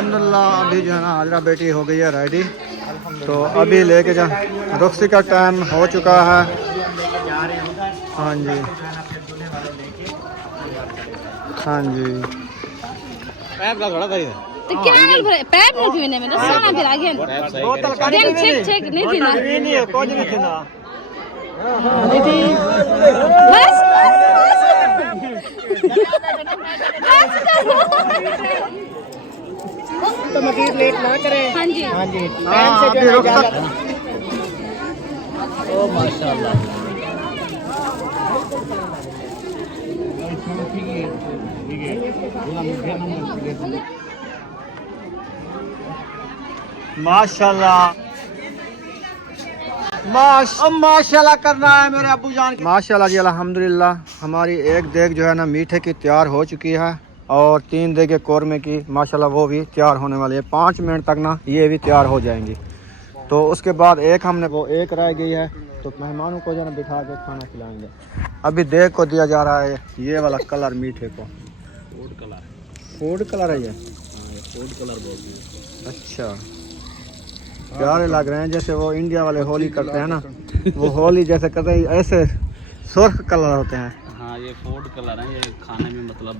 अल्हम्दुलिल्लाह अभी जो है ना हाजरा बेटी हो गई है रेडी। तो अभी लेके जा रुखसी का टाइम हो चुका है। हाँ जी हाँ जी। तो क्या नाल भरे पैप नहीं थी में साना फिर आगे बोतल का चेक चेक नहीं थी ना नहीं है कुछ नहीं थी ना। नहीं थी बस तो मजीद लेट ना करें। हाँ जी हाँ जी हाँ, टाइम से अभी जो है रुक इजाजत। ओ माशाल्लाह। माशाल्लाह माशाल्लाह करना है मेरे अब्बू जान की। माशाल्लाह जी अल्हम्दुलिल्लाह हमारी एक देग जो है ना मीठे की तैयार हो चुकी है और 3 देगे कौरमे की माशाल्लाह वो भी तैयार होने वाली है। 5 मिनट तक ना ये भी तैयार हो जाएंगी। तो उसके बाद एक हमने वो एक रह गई है तो मेहमानों को जो है ना बिठा के खाना खिलाएंगे। अभी देग को दिया जा रहा है ये वाला कलर मीठे को फूड कलर है ये। फूड कलर बोलते हैं। अच्छा प्यारे लग रहे हैं जैसे वो इंडिया वाले होली करते हैं ना वो होली जैसे करते हैं ऐसे सुर्ख कलर होते हैं। हाँ ये फूड कलर है, ये खाने में मतलब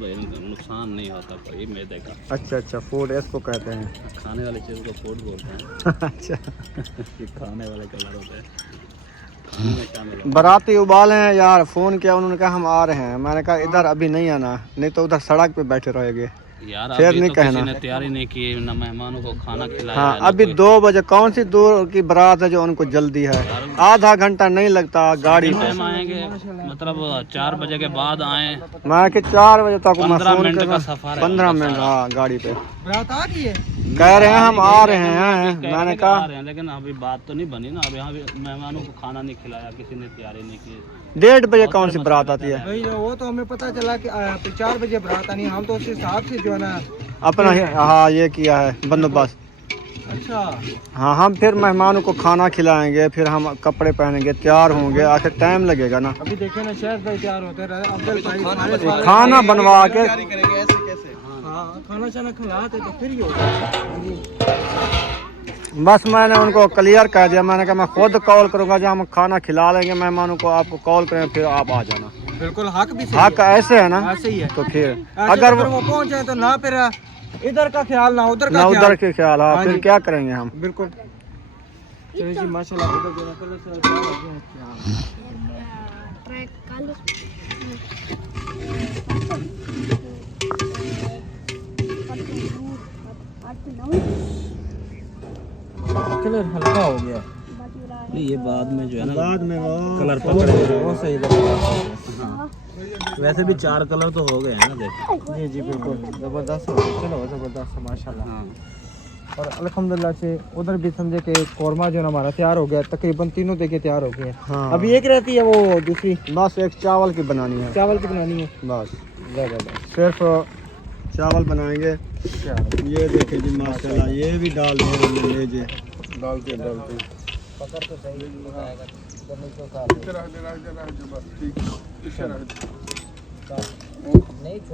नुकसान नहीं होता कोई मैदे का। अच्छा अच्छा फूड इसको कहते हैं। खाने वाली चीज़ को फूड बोलते हैं। अच्छा ये खाने वाले कलर होते हैं। खाने में क्या मिला? बाराती उबाले हैं यार। फ़ोन किया उन्होंने कहा हम आ रहे हैं। मैंने कहा इधर अभी नहीं आना नहीं तो उधर सड़क पे बैठे रहेंगे। यार फिर अभी नहीं तो कहना। किसी ने तैयारी नहीं की ना मेहमानों को खाना खिलाया हाँ ना अभी कोई। 2 बजे कौन सी दूर की बारात है जो उनको जल्दी है। आधा घंटा नहीं लगता गाड़ी पे। टाइम आएंगे मतलब 4 बजे के बाद आए। मैं कि 4 बजे तक मैं 15 फ़ोन मिनट कर का सफर है 15 उनका मिनट सारा। हाँ गाड़ी पे बारात आ गई है। कह रहे हैं हम आ रहे हैं। कह मैंने रहे कहा आ रहे हैं, लेकिन अभी बात तो नहीं बनी ना। अब यहाँ भी मेहमानों को खाना नहीं खिलाया, किसी ने तैयारी नहीं की। 1:30 बजे कौन सी बारात आती है। वही वो तो हमें पता चला कि 4 बजे बारात आनी। हम तो उस हिसाब से जो है ना। अपना हाँ ये किया है बंदोबस्त। अच्छा हाँ हम फिर मेहमानों को खाना खिलाएंगे फिर हम कपड़े पहनेंगे तैयार होंगे आखिर टाइम लगेगा ना। अभी देखे ना शहर भाई तैयार होते रहे अफजल भाई सारे खाना बनवा के हाँ खाना शाना खिलाते तो फिर ही होगा। बस मैंने उनको क्लियर कह दिया। मैंने कहा मैं खुद कॉल करूँगा जब हम खाना खिला लेंगे मेहमानों को आपको कॉल करें फिर आप आ जाना। बिल्कुल हक भी हक ऐसे है ना ऐसे ही है। तो फिर ऐसे अगर तो वो पहुंच जाए तो ना फिर इधर का ख्याल ना उधर ना का उधर ख्याल। के ख्याल हाँ हाँ फिर जी। क्या करेंगे हम। बिल्कुल चलिए जी माशाल्लाह उधर जो है पहले से तैयार हो गए हैं। कलर हल्का हो गया। नहीं ये बाद में जो है ना बाद में वो कलर पकड़ेगा। वो सही लगा। हाँ वैसे भी 4 कलर तो हो गए हैं ना देखो। जी जी बिल्कुल ज़बरदस्त हो गया। चलो ज़बरदस्त है माशाल्लाह। हाँ और अल्हम्दुलिल्लाह से उधर भी समझे कि कौरमा जो है ना हमारा तैयार हो गया। तकरीबन तीनों देखे तैयार हो गए हैं। हाँ अभी एक रहती है वो दूसरी बस एक चावल की बनानी है चावल की बनानी है। बस ज़बरदस्त सिर्फ चावल बनाएंगे। ये देखिए जी माशाल्लाह ये भी डाल देंगे लेजे डालते पकड़ तो सही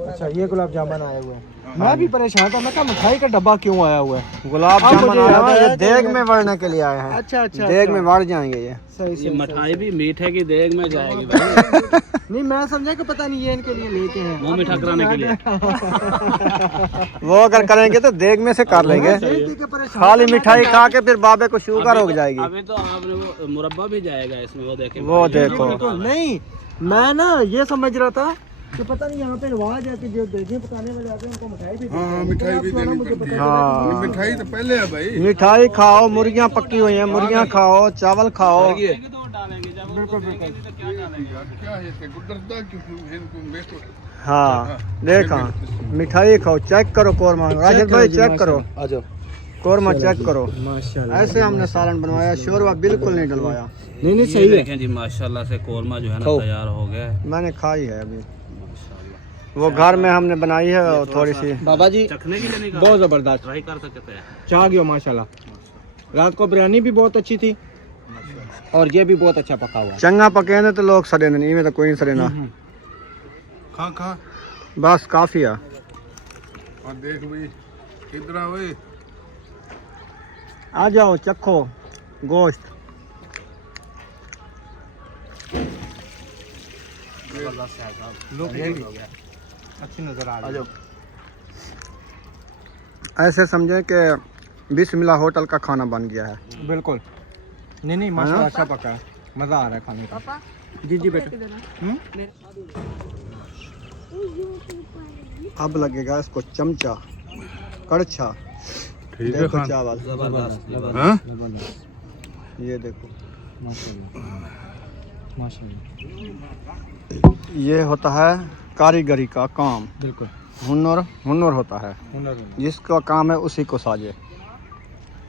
अच्छा ये गुलाब जामुन आए हुए हैं। मैं भी परेशान था। मैं कहा मिठाई का डब्बा क्यों आया हुआ है। गुलाब अब जामुन मुझे आया याद हुआ है, आया ये कि देग में बढ़ने के लिए आए हैं। अच्छा अच्छा देग में बढ़ जाएंगे ये। सही ये सही मिठाई भी मीठे की देग में जाएगी भाई। नहीं मैं समझा कि पता नहीं ये इनके लिए लेके हैं मुंह मीठा कराने के लिए। वो अगर करेंगे तो देग में से कर लेंगे। खाली मिठाई खा के फिर बाबे को शुगर हो जाएगी। अभी तो आपने वो मुरब्बा भी जाएगा इसमें, वो देखे वो देखो नहीं मैं ना ये समझ रहा था कि पता नहीं यहाँ पे रिवाज है कि जो देखें पकाने वाले आते हैं उनको मिठाई भी। हाँ मिठाई भी देनी पड़ती है। हाँ मिठाई तो पहले है भाई। मिठाई खाओ मुर्गियाँ पक्की हुई हैं मुर्गियाँ खाओ चावल खाओ। बिल्कुल बिल्कुल क्या है इसके गुदरता क्यों इनको बेचो। हाँ देखा मिठाई खाओ चेक करो कौरमा। राशिद भाई चेक करो आ जाओ कौरमा चेक करो। माशाल्लाह। ऐसे हमने सालन बनवाया शोरबा बिल्कुल नहीं डलवाया। नहीं नहीं ये सही है। देखें जी माशाल्लाह से कोरमा जो है ना खाओ। तैयार हो गया है। मैंने खाई है अभी माशाल्लाह वो घर में हमने बनाई है और थोड़ी सी। बाबा जी चखने के लिए नहीं बहुत जबरदस्त ट्राई कर सकते हैं। चाह गया माशाल्लाह। रात को बिरयानी भी बहुत अच्छी थी और ये भी बहुत अच्छा पका हुआ है। चंगा पके ने तो लोग सड़े नहीं में तो कोई नहीं सड़े ना। खा खा बस काफी है। और देख भाई किधर आवे आ जाओ चखो गोश्त। अच्छी नजर आ रही है। ऐसे समझे कि बिस्मिल्लाह होटल का खाना बन गया है। बिल्कुल। नहीं माशाल्लाह अच्छा पका है, मजा आ रहा है खाने का। जी बेटा। अब लगेगा इसको चमचा कड़छा। ठीक है देखो खान चावल, हाँ ये देखो, माशाल्लाह ये होता है कारीगरी का काम। बिल्कुल हुनर होता है, जिसका काम है उसी को साजे।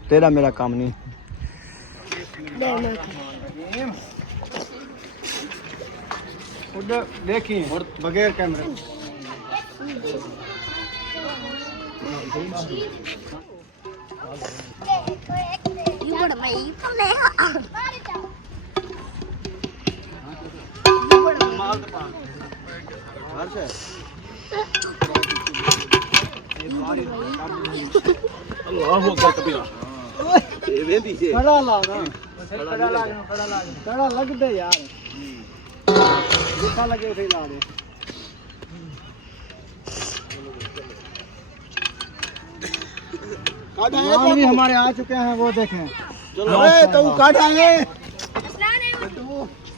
तेरा मेरा काम नहीं। उधर देखिए बगैर कैमरे। कड़ा लग दे यार, जितना लगे उसे ला दे। नान भी हमारे आ चुके हैं, वो देखें। तो काट आए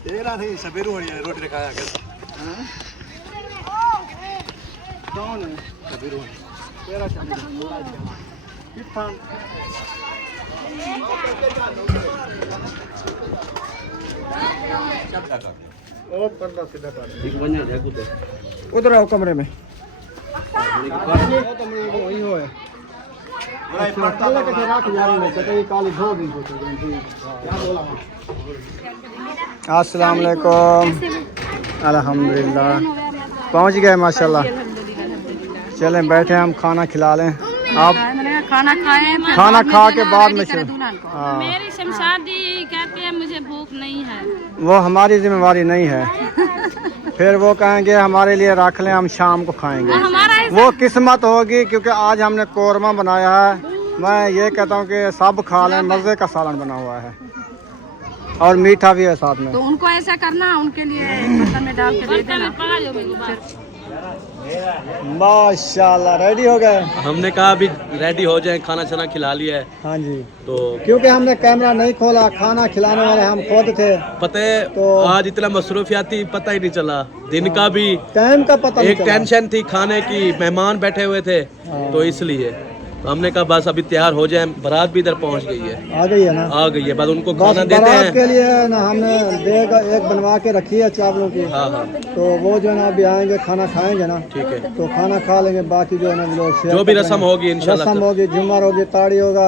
तेरा नहीं सवेरू रोटी दिखाया कौन है सवेरू तेरा उधर आओ कमरे में। वही हो अस्सलाम वालेकुम। अल्हम्दुलिल्लाह पहुंच गए माशाल्लाह। चलें बैठे हम खाना खिला लें। आप खाना खाए, खाना खा के बाद में हाँ, मेरी शमशादी कहती है मुझे भूख नहीं है। वो हमारी जिम्मेवारी नहीं है। फिर वो कहेंगे हमारे लिए रख लें, हम शाम को खाएंगे। वो किस्मत होगी, क्योंकि आज हमने कोरमा बनाया है। मैं ये कहता हूँ कि सब खा लें, मज़े का सालन बना हुआ है और मीठा भी है साथ में। तो उनको ऐसा करना, उनके लिए बर्तन में डाल के दे देना। माशाल्लाह रेडी हो गए। हमने कहा अभी रेडी हो जाए, खाना छाना खिला लिया है। हाँ जी, तो क्योंकि हमने कैमरा नहीं खोला, खाना खिलाने वाले हम खुद थे। पता है तो आज इतना मसरूफियात थी, पता ही नहीं चला दिन का भी। टाइम का पता नहीं एक चला। टेंशन थी खाने की, मेहमान बैठे हुए थे, तो इसलिए तो हमने कहा बस अभी तैयार हो जाए। बारात भी इधर पहुंच गई है, आ गई है ना, आ गई है। बस उनको बस खाना देते बारात हैं। के लिए ना हमने देग एक बनवा के रखी है चावलों की। हाँ हाँ तो वो जो है ना अभी आएंगे, खाना खाएंगे ना, ठीक है। तो खाना खा लेंगे। बाकी जो है ना लोग जो भी रस्म होगी इंशाल्लाह, रस्म होगी, झूमर होगी, ताड़ी होगा,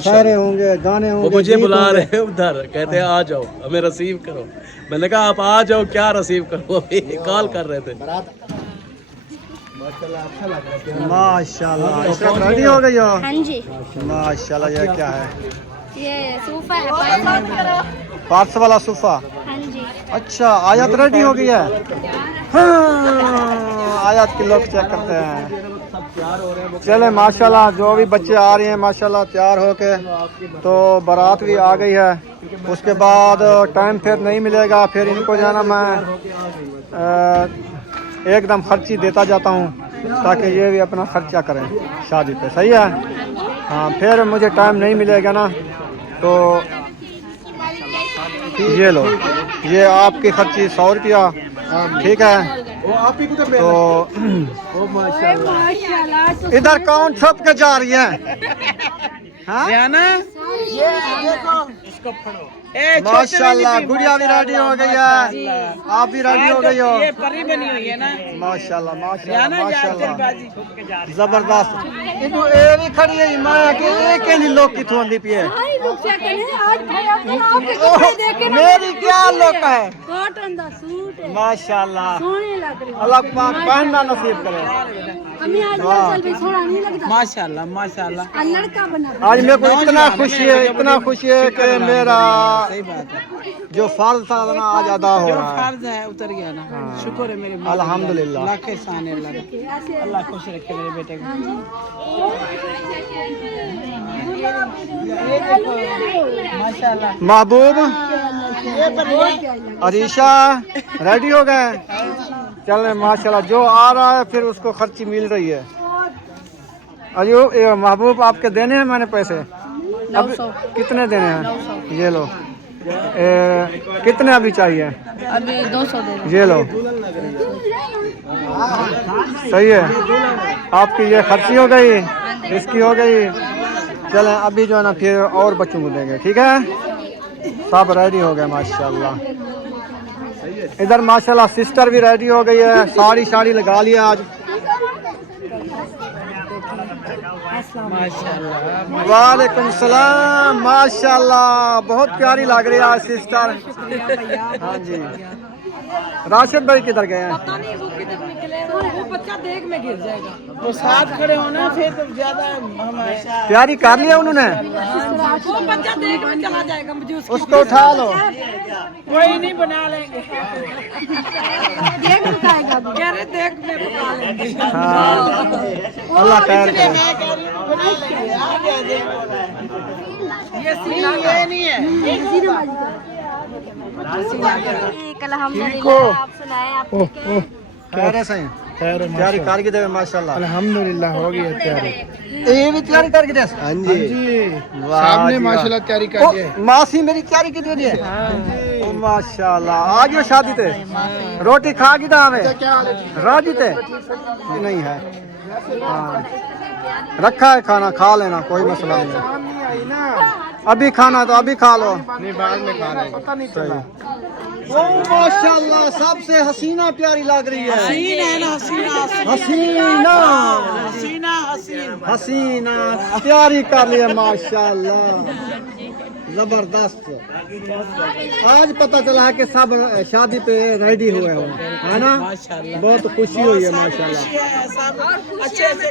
शायरे होंगे, गाने होंगे। वो मुझे गीत बुला होंगे। रहे हैं उधर, कहते हैं आ जाओ हमें रिसीव करो। मैंने कहा आप आ जाओ, क्या रिसीव करो, अभी कॉल कर रहे थे। माशाल्लाह इशरत रेडी हो गई हो। हाँ जी, माशाल्लाह ये क्या है? ये सोफा है, पार्स वाला सोफा। हाँ जी। अच्छा आयत रेडी हो गई है। हाँ, आयत की लोग चेक करते हैं। चले माशाल्लाह, जो भी बच्चे आ रहे हैं माशाल्लाह तैयार होके, तो बारात भी आ गई है। उसके बाद टाइम फिर नहीं मिलेगा, फिर इनको जाना मैं एकदम खर्ची देता जाता हूँ, ताकि ये भी अपना खर्चा करें शादी पे। सही है हाँ, फिर मुझे टाइम नहीं मिलेगा ना, तो ये लो, ये आपकी खर्ची 100 रुपया, ठीक है। तो इधर कौन छुप के जा रही है? हाँ? माशाल्लाह गुड़िया भी रेडी हो गई है, आप भी रेडी हो गई हो। ये परी बनी हुई है ना। माशाल्लाह माशाल्लाह माशाल्लाह बाजी जबरदस्त। इधर ए भी खड़ी है, मैं के एक ही लोग की थोंदी पिए। मेरी क्या लोक है कॉटन दा सूट है, माशाल्लाह सोहनी लग रही है। अल्लाह पाक पहनना नसीब करे हमें आज फसल भी सोहना नहीं लगता। माशाल्लाह माशाल्लाह। आज लड़का बना। आज मेरे को इतना खुशी है कि मेरा जो फर्ज था ना आज अदा हो रहा है। फर्ज है उतर गया ना, शुक्र है मेरे अल्हम्दुलिल्लाह। लाख एहसान है अल्लाह का। अल्लाह खुश रखे मेरे बेटे को। माशाल्लाह। महबूब अरीशा रेडी हो गए, चल रहे माशाल्लाह। जो आ रहा है फिर उसको खर्ची मिल रही है। अयो ये महबूब आपके देने हैं मैंने पैसे? अब कितने देने हैं? ये लो। कितने अभी चाहिए? अभी 200 दे। ये लो, सही है। आपकी ये खर्ची हो गई, इसकी हो गई। चलें अभी जो है ना फिर और बच्चों को देंगे, ठीक है? सब रेडी हो गए माशाल्लाह। इधर माशाल्लाह सिस्टर भी रेडी हो गई है, साड़ी लगा लिया आज। माशाल्लाह। वालेकुम सलाम। माशाल्लाह बहुत प्यारी लग रही है आज सिस्टर। हाँ जी। राशिद भाई किधर गए हैं? वो बच्चा देख में गिर जाएगा। वो साथ खड़े होना फिर तो ज्यादा प्यारी कर लिया उन्होंने, वो बच्चा देख में चला जाएगा। मुझे उसको उठा लो। कोई नहीं बना लेंगे। देख में खाएगा, कह रहे देख में पका लेंगे। हाँ अल्लाह खैर करे। मैं कह रही हूँ बना लेंगे। आ गया देख। ये सीना ये नहीं है। अल्हम्दुलिल्लाह। आप सुनाएं, आप ठीक है? खैर से तैयारी करके दे माशाल्लाह। अल्हम्दुलिल्लाह हो गई तैयारी। ये भी तैयारी करके दे। हाँ जी सामने माशाल्लाह तैयारी कर दी है। मासी मेरी तैयारी की दे दी है। ओ माशाल्लाह। आज यो शादी थे रोटी खा की था हमें राजी थे नहीं है। हाँ रखा है खाना, खा लेना कोई मसला नहीं है। अभी खाना तो अभी खा लो, नहीं बाद में खा लेंगे। पता नहीं चला। ओ माशाल्लाह सबसे हसीना प्यारी लग रही है। हसीना प्यारी कर लिया माशाल्लाह, जबरदस्त। आज पता चला है कि सब शादी पे रेडी हुए हो, है ना? बहुत खुशी हुई है माशाल्लाह।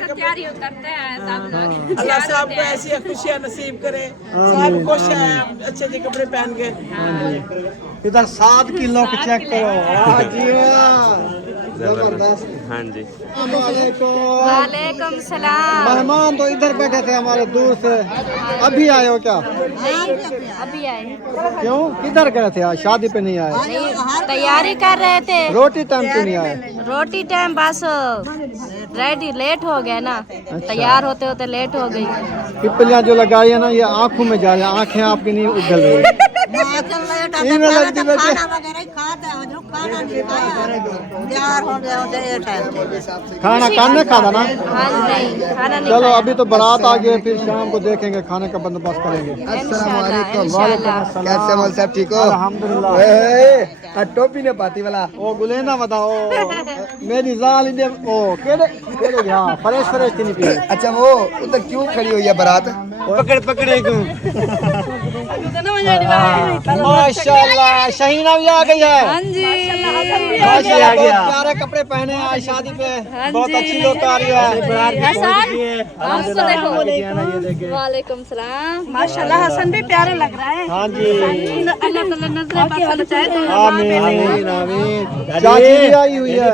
तैयारी करते हैं सब लोग। अल्लाह सबको ऐसी खुशियाँ नसीब करे, सब खुश है अच्छे अच्छे कपड़े पहन के। इधर 7 किलो के चेक करो। वाह जी वाह, जबरदस्त। हाँ जी। वालेकुम सलाम। मेहमान तो इधर बैठे थे हमारे दूर से, अभी आए हो क्या? अभी आए। क्यों किधर गए थे आज? शादी पे नहीं आए? तैयारी कर रहे थे। रोटी टाइम क्यों नहीं आए? रोटी टाइम बस रेडी लेट हो गया ना, तैयार होते होते लेट हो गई। पिपलियाँ जो लगाई है ना ये आँखों में जा रही है, आँखें आपकी नहीं उगल रही। इनमें लगती बेटे खाना खाने खाना ना। हाँ नहीं, खाना नहीं चलो खाया। अभी तो बारात आ गई, फिर शाम को देखेंगे, खाने का बंदोबस्त करेंगे। इंशाल्लाह। कैसे मौल साहब ठीक हो? अल्हम्दुलिल्लाह। टोपी ने पाती वाला ओ गुलेना बताओ मेरी जाल इधर ओ केड़े केड़े हां फ्रेश थी नहीं पी। अच्छा वो उधर क्यों खड़ी हुई है बारात? पकड़े क्यों? माशाल्लाह शहीना भी आ गई है। हाँ जी माशाल्लाह बहुत प्यारे कपड़े पहने हैं आज शादी पे, बहुत अच्छी लोग आ रही है। हसन आपको देखो। वालेकुम सलाम। माशाल्लाह हसन भी प्यारा लग रहा है। हाँ जी अल्लाह ताला नजर बचाए तो आमीन आमीन आमीन। चाची भी आई हुई है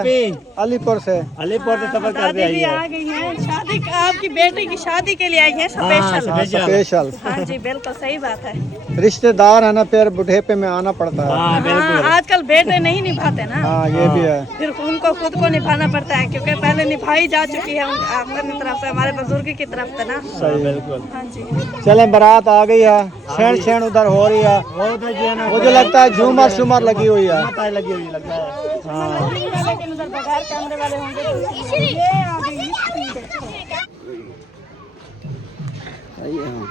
अलीपुर से सफर करके आई है। आ गई है शादी आपकी बेटे की शादी के लिए आई है स्पेशल। स्पेशल। हाँ जी बिल्कुल सही बात है। रिश्तेदार है ना, फिर बुढ़ेपे में आना पड़ता है। हाँ, आजकल बेटे नहीं निभाते ना, हाँ ये भी है। फिर उनको खुद को निभाना पड़ता है क्योंकि पहले निभाई जा चुकी है अपनी तरफ से, हमारे बुजुर्ग की तरफ से ना। सही बिल्कुल। हाँ जी चले बारात आ गई है, छेड़ उधर हो रही है, मुझे लगता है झूमर शुमर लगी हुई है। हाँ लेकिन उधर बगैर कैमरे वाले होंगे तो ये आ गई।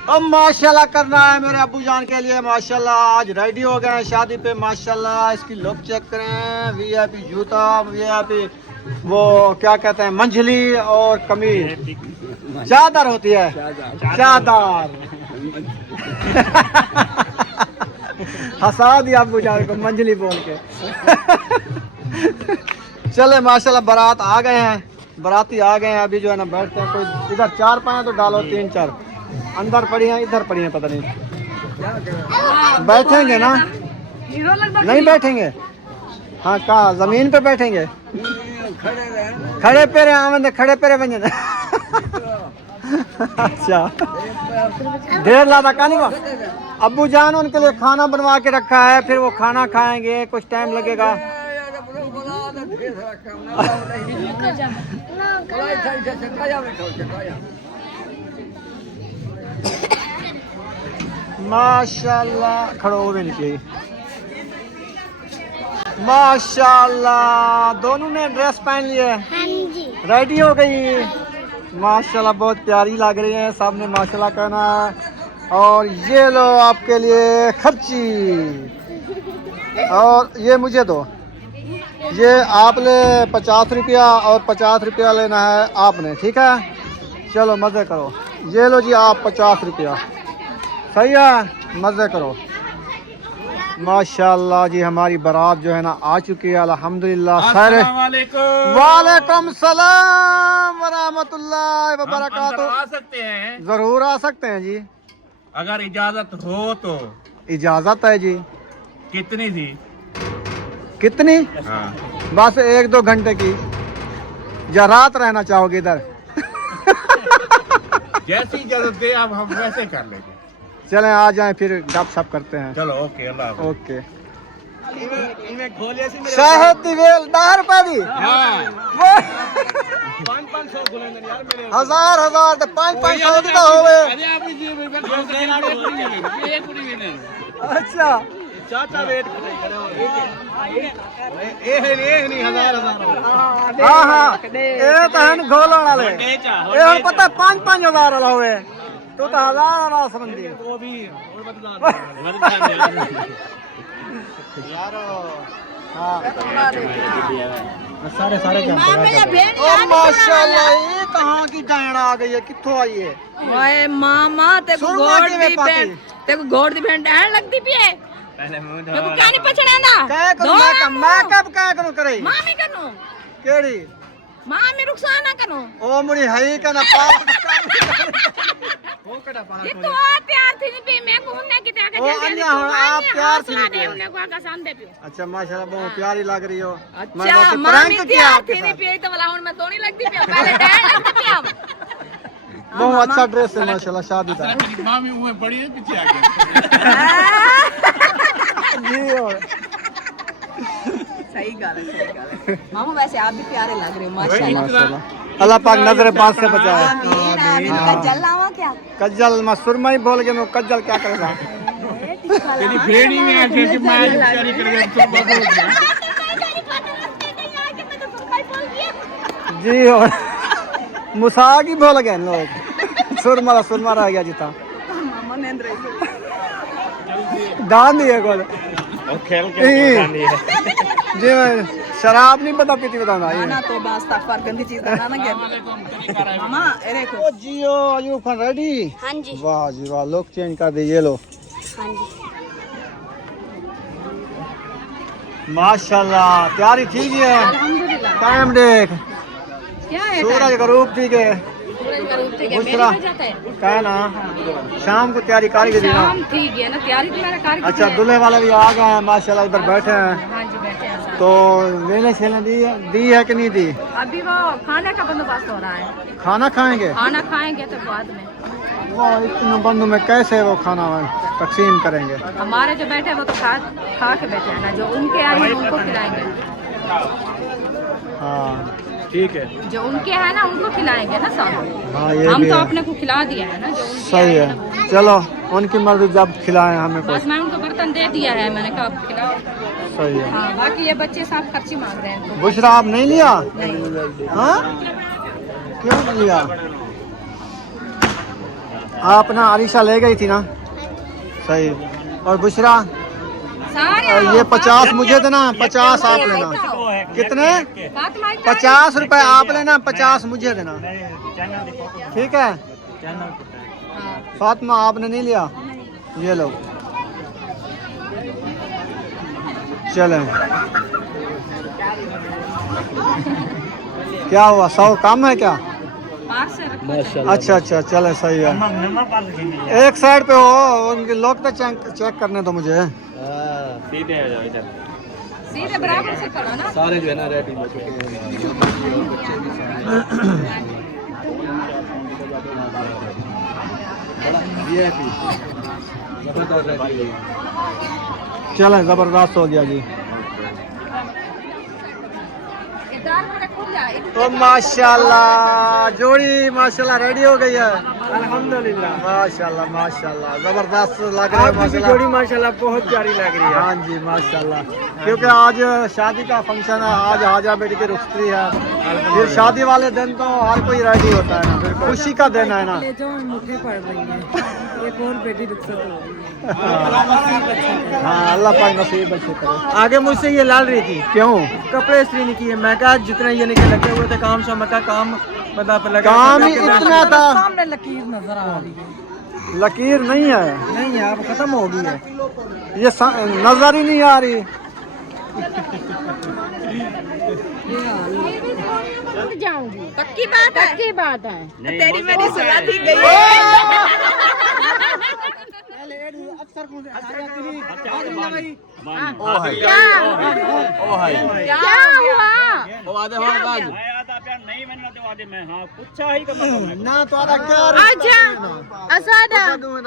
अब माशाल्लाह करना है मेरे अब्बू जान के लिए। माशाल्लाह आज रेडी हो गए हैं शादी पे। माशाल्लाह इसकी लुक चेक करें, वीआईपी जूता, वीआईपी वो क्या कहते हैं मंझली और कमीज, चादर होती है चादर। हंसा दिया अब्बू जान को मंजली बोल के। चले माशाल्लाह बारात आ गए हैं, बाराती आ गए हैं। अभी जो है ना बैठते हैं, कोई इधर 4 पाए तो डालो 3-4 अंदर पड़ी हैं, इधर पड़ी हैं, पता नहीं बैठेंगे ना, नहीं बैठेंगे। हाँ कहाँ जमीन पे बैठेंगे, खड़े पैरे आमद खड़े पैरे बन जाते। अच्छा ढेर लादा कहानी को अब्बू जान उनके लिए खाना बनवा के रखा है, फिर वो खाना खाएंगे, कुछ टाइम लगेगा। माशाल्लाह खड़ो हो भी नहीं चाहिए। माशाल्लाह दोनों ने ड्रेस पहन लिए, रेडी हो गई। माशाल्लाह बहुत प्यारी लग रही है, सबने माशाल्लाह कहना है। और ये लो आपके लिए खर्ची, और ये मुझे दो। ये आपने 50 रुपया और 50 रुपया लेना है आपने, ठीक है। चलो मज़े करो। ये लो जी आप 50 रुपया, सही है, मज़े करो। माशाल्लाह जी हमारी बारात जो है ना आ चुकी है अल्हम्दुलिल्लाह। वालेकुम सलाम व रहमतुल्लाहि व बरकातुहू। आ सकते हैं? जरूर आ सकते हैं जी, अगर इजाजत हो तो। इजाजत है जी। कितनी थी? कितनी? हाँ। बस 1-2 घंटे की, या रात रहना चाहोगे इधर? जैसी इजाजत दे अब हम वैसे कर लेंगे। चलें आ जाएं फिर गपशप करते हैं। चलो ओके, अल्लाह हाफ़िज़। ओके। शहद दी वेल 10 रुपए दी, 1000 तो 500 दी तो होवे। अच्छा चाचा वेट करे हाँ हाँ ये तो है घोलने वाले, ये पता 5-5 हजार वाला होवे, तो 1000 वाला संबंधी वो भी सारे क्या ओ माशाल्लाह ये कहाँ की डायना आ गई है, कित्थों आई है? ओए मामा ते को गोड़ दी भेंट, ते को गोड़ दी भेंट ऐन लगदी पई है। पहले मुंह ते को क्या नहीं पछड़ांदा? क्या करूं मैं कब क्या करूं करे? मामी कनो केड़ी? मामी रुखसाना कनो ओ मुड़ी हई का ना पाल ये तो प्यार थी पे मैं को उन्ने की तरह ओ अन्या आप प्यार थी दे उन्ने को आका सामने पियो। अच्छा माशाल्लाह बहुत प्यारी लग रही हो। अच्छा मामी प्यार थी नहीं पे तो वाला हुन मैं तो नहीं लगती पे पहले डैड लगती पे हम। बहुत अच्छा ड्रेस है माशाल्लाह, शादी का मामी मुँह बड़ी है पीछे आ जी। और सही गाल है मामा, वैसे आप भी प्यारे लग रहे हो माशाल्लाह। अल्लाह पाक नजर बात से बचाए। कज्जल लावा क्या? कज्जल मैं सुरमा ही बोल गया, मैं कज्जल क्या करेगा? तेरी फेड़ी में आके कि मैं बेचारी कर गया तो बदल गया। जी और मुसाग ही बोल गए लोग, सुरमा रह गया जितना मामा ने अंदर दान दिए गोल खेल के जी। मैं शराब नहीं पता पीती बताऊंगा ये ना तो बस तफर गंदी चीज ना ना गया मामा ए देखो। ओ जियो अयूब खान रेडी? हाँ जी वाह जी वाह, लोग चेंज कर दे, ये लो हाँ जी। माशाल्लाह तैयारी ठीक है, अल्हम्दुलिल्लाह। टाइम देख, क्या है सूरज का रूप ठीक है, सूरज का रूप ठीक है, बुशरा मेरे पे जाता है क्या ना शाम को तैयारी कारीगर दी ना। शाम ठीक है ना, तैयारी तो मेरा कार की अच्छा है। दूल्हे वाले भी आ गए हैं माशाल्लाह, उधर बैठे हैं। हाँ जी बैठे हैं साथ। तो वेले शेले दी है कि नहीं दी? अभी वो खाने का बंदोबस्त हो रहा है, खाना खाएंगे? खाना खाएंगे तो बाद में। वो इतने बंधु में कैसे वो खाना तकसीम करेंगे? हमारे जो बैठे हैं वो तो खा के बैठे हैं ना, जो उनके आए हैं उनको खिलाएंगे। हाँ ठीक है। जो उनके हैं ना उनको खिलाएंगे ना सब। हाँ ये हम भी तो है, अपने को खिला दिया है ना जो उनके सही आए है। हैं। चलो उनकी मर्जी, जब खिलाएं हमें कुछ। बस मैं उनको बर्तन दे दिया है, मैंने कहा आप खिलाओ। सही है। हाँ बाकी ये बच्चे साफ खर्ची मांग रहे हैं। बुशरा आप नहीं लिया? नहीं हाँ क्यों नहीं लिया? आप ना आलिशा ले गई थी ना, सही। और बुशरा सारे ये 50 मुझे देना, 50 आप लेना। कितने? 50 रुपए आप लेना, 50 मुझे देना, ठीक है? फातिमा आपने नहीं लिया? ये लो, चलें। क्या हुआ, 100 कम है क्या? अच्छा अच्छा, चले सही है। एक साइड पे हो, उनके लोग तो चेक करने दो मुझे। सीधे आ जाओ इधर। सीधे बराबर से खड़ा ना। सारे जो है ना रेडी हो चुके हैं। चलें, जबरदस्त हो गया जी। तो माशाल्लाह जोड़ी माशाल्लाह रेडी हो गई है। अल्हम्दुलिल्लाह, माशाल्लाह माशाल्लाह, जबरदस्त लग रहा है आपकी माशाल्लाह। जोड़ी माशाल्लाह बहुत प्यारी लग रही है। हाँ जी माशाल्लाह, क्योंकि आज शादी का फंक्शन है, आज हाजा बेटी की रुखसती है। फिर शादी वाले दिन तो हर कोई रेडी होता है ना, खुशी का दिन है ना। मुझे पड़ रही है, एक और बेटी रुखसत हो गई। हाँ अल्लाह पाक नसीब अच्छे करे। आगे मुझसे ये लाल रही थी, क्यों? कपड़े इस्त्री नहीं किए। मैं कहा जितने ये निकल लगे हुए थे काम से, मैं कहा काम बता पे लगा, काम ही इतना था। सामने लकीर नजर आ रही है। लकीर नहीं है, नहीं है, अब खत्म हो गई है। ये नजर ही नहीं आ रही। जाऊंगी, पक्की बात है, पक्की बात है। तेरी मेरी सुलह थी गई। क्या हुआ? ना तो क्या अच्छा असादा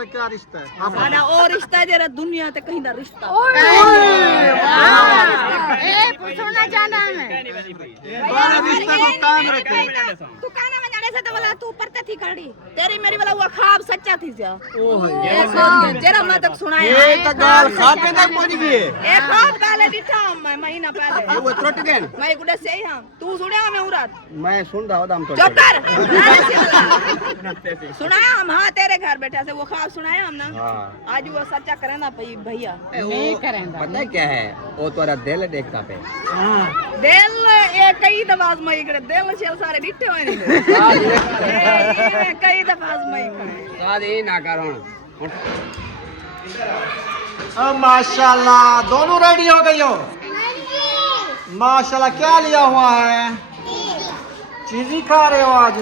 क्या रिश्ता है? साडा और रिश्ता जरा दुनिया ते कहीं दा रिश्ता। सुनना चाहता है दुकाना में जाने से तो बोला तू परते थी खड़ी, तेरी मेरी वाला हुआ ख्वाब सच्चा थी जा। जरा मैं तक सुनाया ये तो गाल खाते तक पहुंच गई है। एक ख्वाब गाले दिखा मैं महीना पहले वो त्रुट गए। मैं गुडे से ही हां, तू सुनया मैं उरात मैं सुन रहा हूं दाम तो। चुप कर। सुनाया हम, हाँ तेरे घर बैठा से वो ख्वाब सुनाया हम ना। आज वो सच्चा करे ना भैया। नहीं करेंगे। पता है क्या है, वो तोरा दिल देखता पे। दिल ये कई दफा आजमाई करे, दिल छेल सारे डिठे होए नहीं। कई दफा आजमाई करे। शादी ना करो। माशाल्लाह दोनों रेडी हो गई हो। माशाल्लाह, क्या लिया हुआ है? चीज़ी खा रहे हो आज?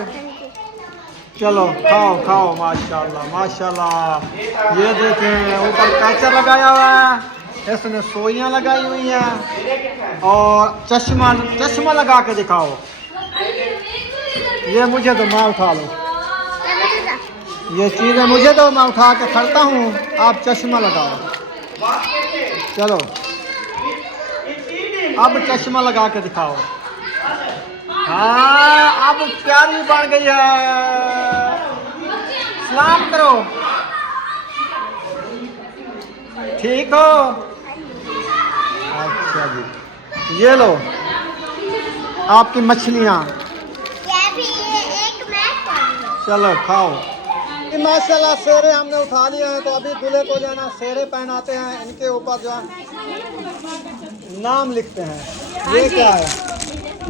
चलो खाओ खाओ। माशाल्लाह माशाल्लाह, ये देखें ऊपर कैचर लगाया हुआ है, इसने सोइयां लगाई हुई हैं और चश्मा लगा के दिखाओ। ये मुझे तो मैं उठा लो, ये चीज़ें मुझे तो मैं उठा के खड़ता हूँ, आप चश्मा लगाओ। चलो अब चश्मा लगा के दिखाओ। हाँ अब प्यारी बन गई है। सलाम करो, ठीक हो? अच्छा जी, ये लो आपकी मछलियाँ। चलो खाओ। माशाल्लाह सेरे हमने उठा लिए हैं, तो अभी दूल्हे को जो है ना सेरे पहनाते हैं, इनके ऊपर जो है नाम लिखते हैं। ये क्या है?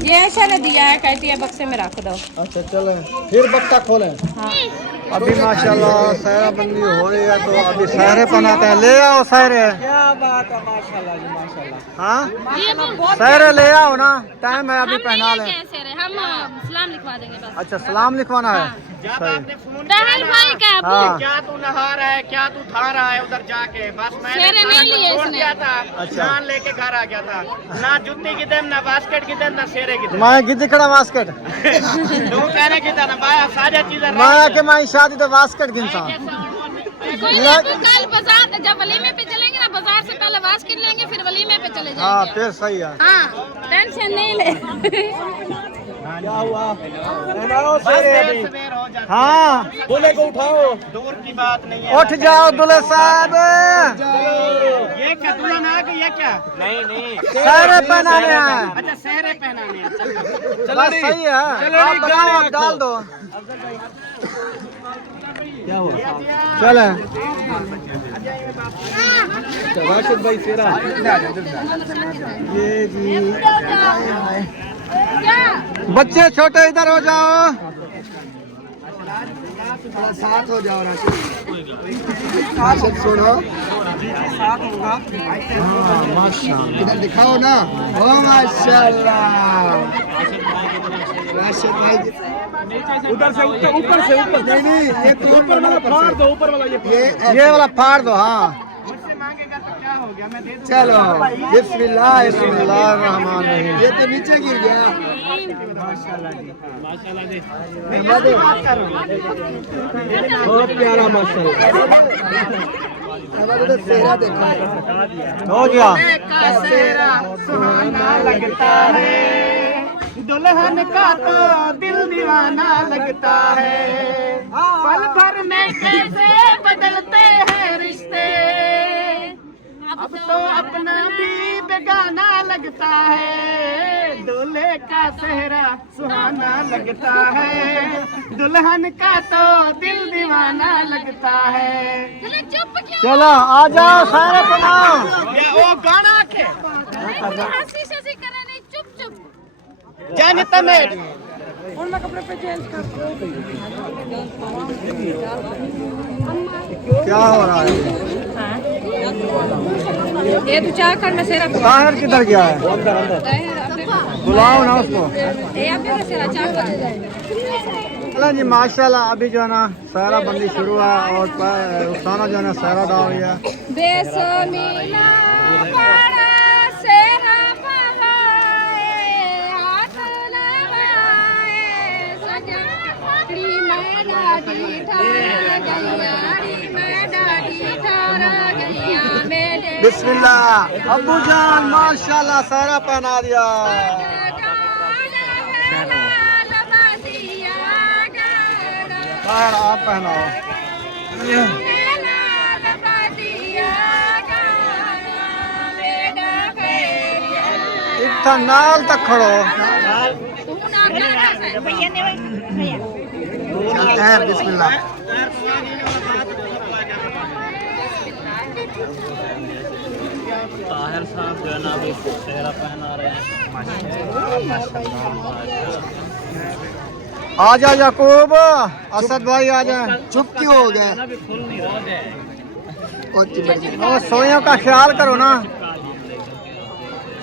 ये ऐसा ने दिया है, कहती है बक्से में रख दो। अच्छा चलें, फिर बक्सा खोलें। अभी माशाल्लाह सहरा बंदी हो रही है, तो अभी सहरे पहनाते हैं। ले आओ सहरे। क्या बात है, माशाल्लाह जी माशाल्लाह। हाँ सहरे ले आओ ना, टाइम है अभी पहना लें। हम सलाम लिखवा देंगे बस। अच्छा सलाम लिखवाना है, सही। बहन भाई का हाँ क्या तू नहा रहा है, क्या तू था रहा है उधर जाके? बस सेरे मैंने नहीं लिए छोड़ इसने। दिया था, अच्छा। नान लेके घर आ गया था। ना जूती की देन, ना बास्केट की देन, ना सेरे की देन। मैं गिद्दी खड़ा बास्केट तू कहने की था ना भाई, सारी चीजें मैं के मैं शादी तो बास्केट गिनता। कल बाजार जब वलीमे पे चलेंगे ना, बाजार से पहले बास्केट लेंगे, फिर वलीमे पे चले हाँ जाएंगे। फिर सही है। हाँ टेंशन नहीं ले। क्या हुआ? सवेर हो जाती हाँ दूल्हे को उठाओ। दूर की बात नहीं है। उठ जाओ दूल्हे साहब, ये क्या दुल्हन आ गई है क्या? नहीं नहीं, सहरे पहनाने हैं। अच्छा सेरे पहनाने हैं। बस सही है, आप बनाओ, आप डाल दो। क्या हुआ? चले राशिद भाई सेरा। ये जी क्या? बच्चे छोटे इधर हो जाओ। थोड़ा साथ हो जाओ राशिद, सुनो साथ होगा। हाँ माशाल्लाह, इधर दिखाओ ना। ओ माशाल्लाह राशिद भाई, उधर से ऊपर से ऊपर नहीं ये तो ऊपर वाला फाड़ दो, ऊपर वाला ये वाला फाड़ दो। हाँ चलो बिस्मिल्लाह बिस्मिल्लाहिर्रहमानिर्रहीम। ये तो नीचे गिर गया। बहुत प्यारा माशाल्लाह। हमारे तो सेहरा देखो हो गया। सेहरा सुहाना लगता है, दुल्हन का तो दिल दीवाना लगता है। पल भर में कैसे बदलते हैं रिश्ते, अब तो अपना भी बेगाना लगता है। दूल्हे का सेहरा सुहाना लगता है, दुल्हन का तो दिल दीवाना लगता है। चलो आ जाओ सारे बनाओ। वो गाना के जाने तमे क्या हो रहा है? ये तो चार कर में सेरा ताहिर किधर गया है? बुलाओ ना उसको। ये आप क्या सेरा चार कर चलो जी माशाल्लाह, अभी जो है ना सहरा बंदी शुरू है और रुखसाना जो है ना सहरा डाल रही है। बेसमीना पड़ा सेरा पवाए, हाथ लगाए सजाड़ी में डाटी ठारा गैया मेरे बिस्मिल्लाह। अब्बू जान माशाल्लाह सहरा पहना दिया। ताहिर आप पहनाओ। इतना नाल तक खड़ो। ताहिर बिस्मिल्लाह। ताहिर साहब जो है ना अभी सेहरा पहना रहे हैं। आ जा याकूब, असद भाई आ जाए। चुप क्यों हो गए? और सोइयों का ख्याल करो ना।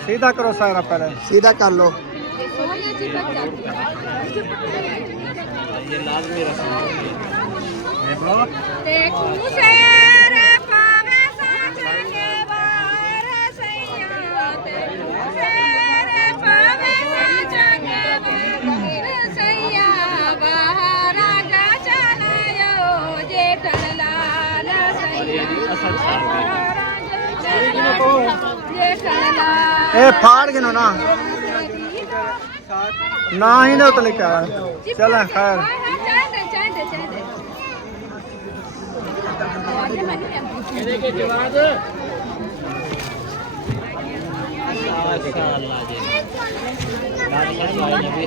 सीधा करो सहरा पहले। सीधा कर लो। ये लाजमी रस्म है। देखू सेरे पावे साचने बार सैया, देखू सेरे पावे साचने बार सैया, बाहर आगा चलायो जेठल लाल सैया, जेठल लाल। ए फाड़ गिनो ना ना ही ना तो लेकर चल खैर।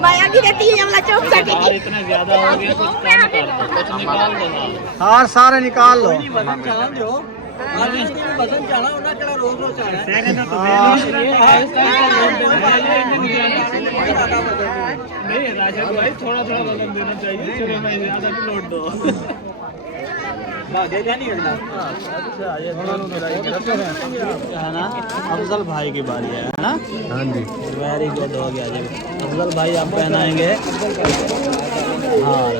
माया की रहती है हमला चौक सके इतना ज्यादा हो गया, कुछ कम कर दो, कुछ निकाल दो। हार सारे निकाल लो। नहीं राशिद भाई, थोड़ा थोड़ा वजन देना चाहिए। चलो मैं ज्यादा भी लौट दो। अच्छा ये है ना, अफजल भाई की बारी है ना? हाँ जी, वेरी गुड हो गया जी। अफजल भाई आप पहनाएंगे हार।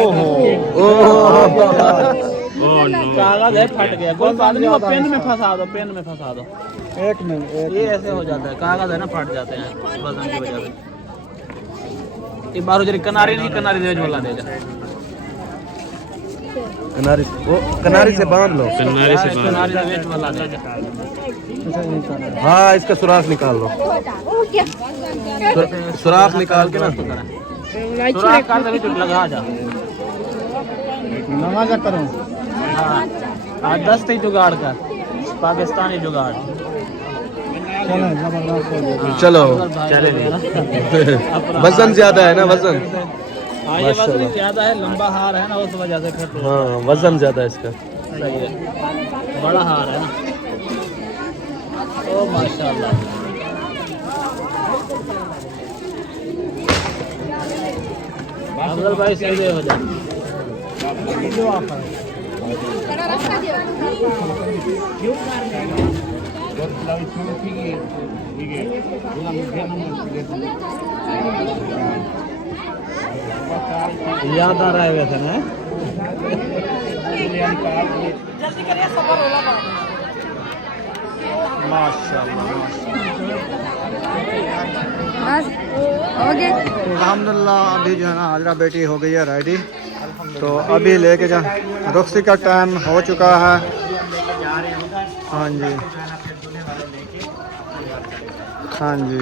ओहो कागज है, फट गया। कोई बात नहीं, वो पेन में फंसा दो, पेन में फंसा दो। एक मिनट ये ऐसे हो जाता है, कागज है ना, फट जाते हैं वजन की वजह से। एक बार जरी कनारी नहीं, कनारी देज वाला देगा। कनारी, वो कनारी से बांध लो। कनारी से देज वाला देगा। हाँ इसका सुराख निकाल लो। सुराख निकाल के ना सुराख कर दे, लगा जा। नमाजा करो। हाँ 10 ही जुगाड़ का, पाकिस्तानी जुगाड़। चलो वजन ज्यादा है ना, वजन। हाँ ये वजन ज्यादा है, लंबा हार है ना, उस वजह से फिर हाँ वजन ज्यादा है इसका। सही है, बड़ा हार है ना। ओ माशाल्लाह। अफजल भाई सीधे हो जाए। याद आ रहा है वैसे ना। जल्दी करिए सफर होला बा। अल्हम्दुलिल्लाह अभी जो है ना हाजरा बेटी हो गई है रेडी। तो अभी लेके जा रुखसी का टाइम हो चुका है। हाँ जी हाँ जी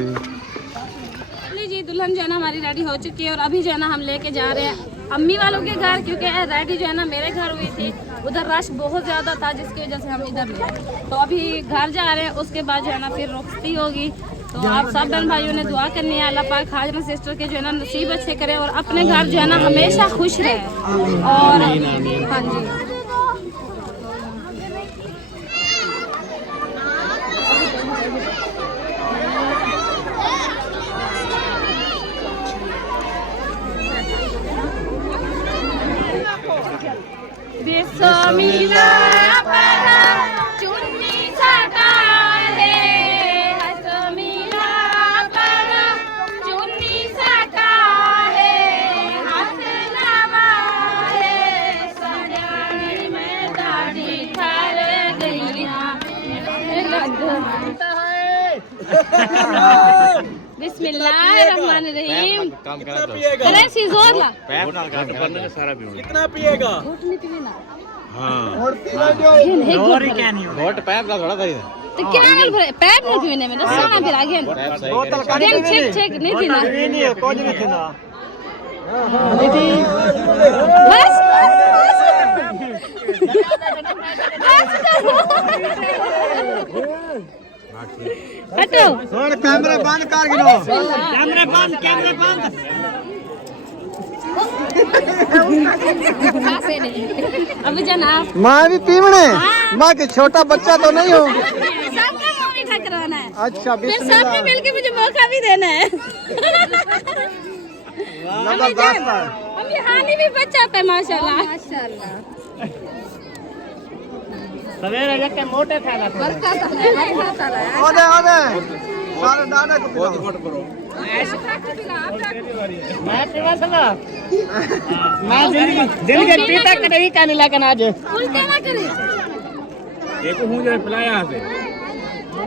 जी दुल्हन जो है ना हमारी रेडी हो चुकी है और अभी जो है ना हम लेके जा रहे हैं अम्मी वालों के घर, क्योंकि रेडी जो है ना मेरे घर हुई थी, उधर रश बहुत ज़्यादा था जिसकी वजह से हम इधर ले आए। तो अभी घर जा रहे हैं, उसके बाद जो है ना फिर रुखसती होगी। तो आप सब बहन भाइयों ने दुआ करनी है अल्लाह पाक हाजरा सिस्टर के जो है ना नसीब अच्छे करे और अपने घर जो है ना हमेशा खुश रहे। और हाँ जी बिस्मिल्लाह पढ़ा चुन्नी सकाले, बिस्मिल्लाह पढ़ा चुन्नी सकाले, हाथ नवाले सजानी में दाढ़ी कर गईया। बिस्मिल्लाहिर्रहमानिर्रहीम। अरे सीजोर ला कितना पिएगा? वोट पैप का थोड़ा करी तो क्या नाल भरे पैप नहीं पीने में साना फिर आगे बोतल का देन चेक चेक नहीं थी ना नहीं है कुछ नहीं थी ना। बस हटो और कैमरा बंद कर गिनो। कैमरे बंद अभी जनाब माँ भी पीवने माँ के छोटा बच्चा तो नहीं हो। सबका मुंह मीठा करवाना है। अच्छा फिर सबने मिलके मुझे मौका भी देना है। जबरदस्त है। हम हानि भी बच्चा पे माशाल्लाह माशाल्लाह। सवेरे जके मोटे खाना बरकत है ओदे ओदे सारे दादा को पिलाओ। मैं पीवा सका मैं जिंदगी पीता कहीं का नहीं लगन आज उल्टा ना करे। देखो हूं जो पिलाया यहां से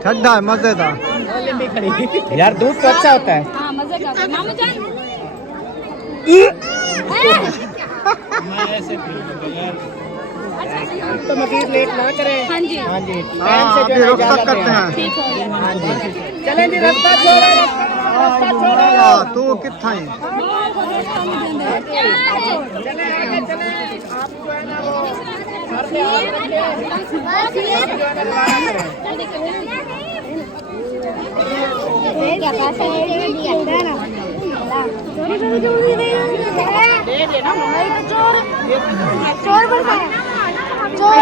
ठंडा है मजेदार। यार दूध तो अच्छा होता है। हां मजे का मामू जान मैं ऐसे यार तो मजीद लेट ना करें। हाँ जी हाँ जी हाँ अभी रुक सकते हैं। ठीक हो गया। चलें जी रास्ता छोड़ो रास्ता छोड़ो। तू कितना है? चले आगे चले आपको है ना वो घर पे चोर